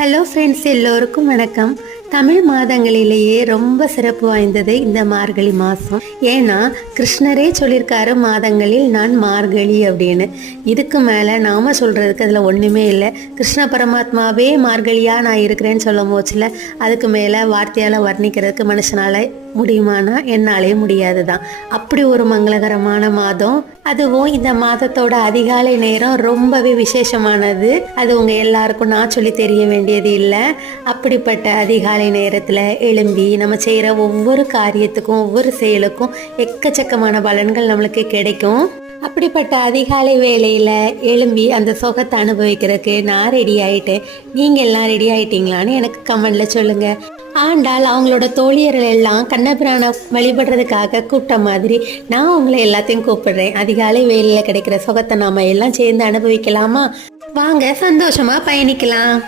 Hello friends, எல்லோருக்கும் வணக்கம். தமிழ் மாதங்களிலேயே ரொம்ப சிறப்பு வாய்ந்தது இந்த மார்கழி மாதம். ஏன்னா கிருஷ்ணரே சொல்லியிருக்காரு, மாதங்களில் நான் மார்கழி அப்படின்னு. இதுக்கு மேலே நாம் சொல்கிறதுக்கு அதில் ஒன்றுமே இல்லை. கிருஷ்ண பரமாத்மாவே மார்கழியாக நான் இருக்கிறேன்னு சொல்லும் போச்சில் அதுக்கு மேலே வார்த்தையால் வர்ணிக்கிறதுக்கு மனுஷனால் முடியுமானா என்னாலே முடியாது தான். அப்படி ஒரு மங்களகரமான மாதம். அதுவும் இந்த மாதத்தோட அதிகாலை நேரம் ரொம்பவே விசேஷமானது. அது உங்கள் எல்லாருக்கும் நான் சொல்லி தெரிய வேண்டியது இல்லை. அப்படிப்பட்ட அதிகாலை நேரத்தில் எழும்பி நம்ம செய்கிற ஒவ்வொரு காரியத்துக்கும் ஒவ்வொரு செயலுக்கும் எக்கச்சக்கமான பலன்கள் நம்மளுக்கு கிடைக்கும். அப்படிப்பட்ட அதிகாலை வேளையில் எழும்பி அந்த சுகத்தை அனுபவிக்கிறதுக்கு நான் ரெடி ஆகிட்டேன். நீங்கள் எல்லாம் ரெடி ஆகிட்டீங்களான்னு எனக்கு கமெண்டில் சொல்லுங்கள். ஆண்டாள் அவங்களோட தோழியர்கள் எல்லாம் கண்ணபிரானை வழிபடுறதுக்காக கூப்பிட்ட மாதிரி நான் உங்களை எல்லாத்தையும் கூப்பிடுறேன். அதிகாலை வேலையில் கிடைக்கிற சுகத்தை நாம எல்லாம் சேர்ந்து அனுபவிக்கலாமா? வாங்க, சந்தோஷமா பயணிக்கலாம்.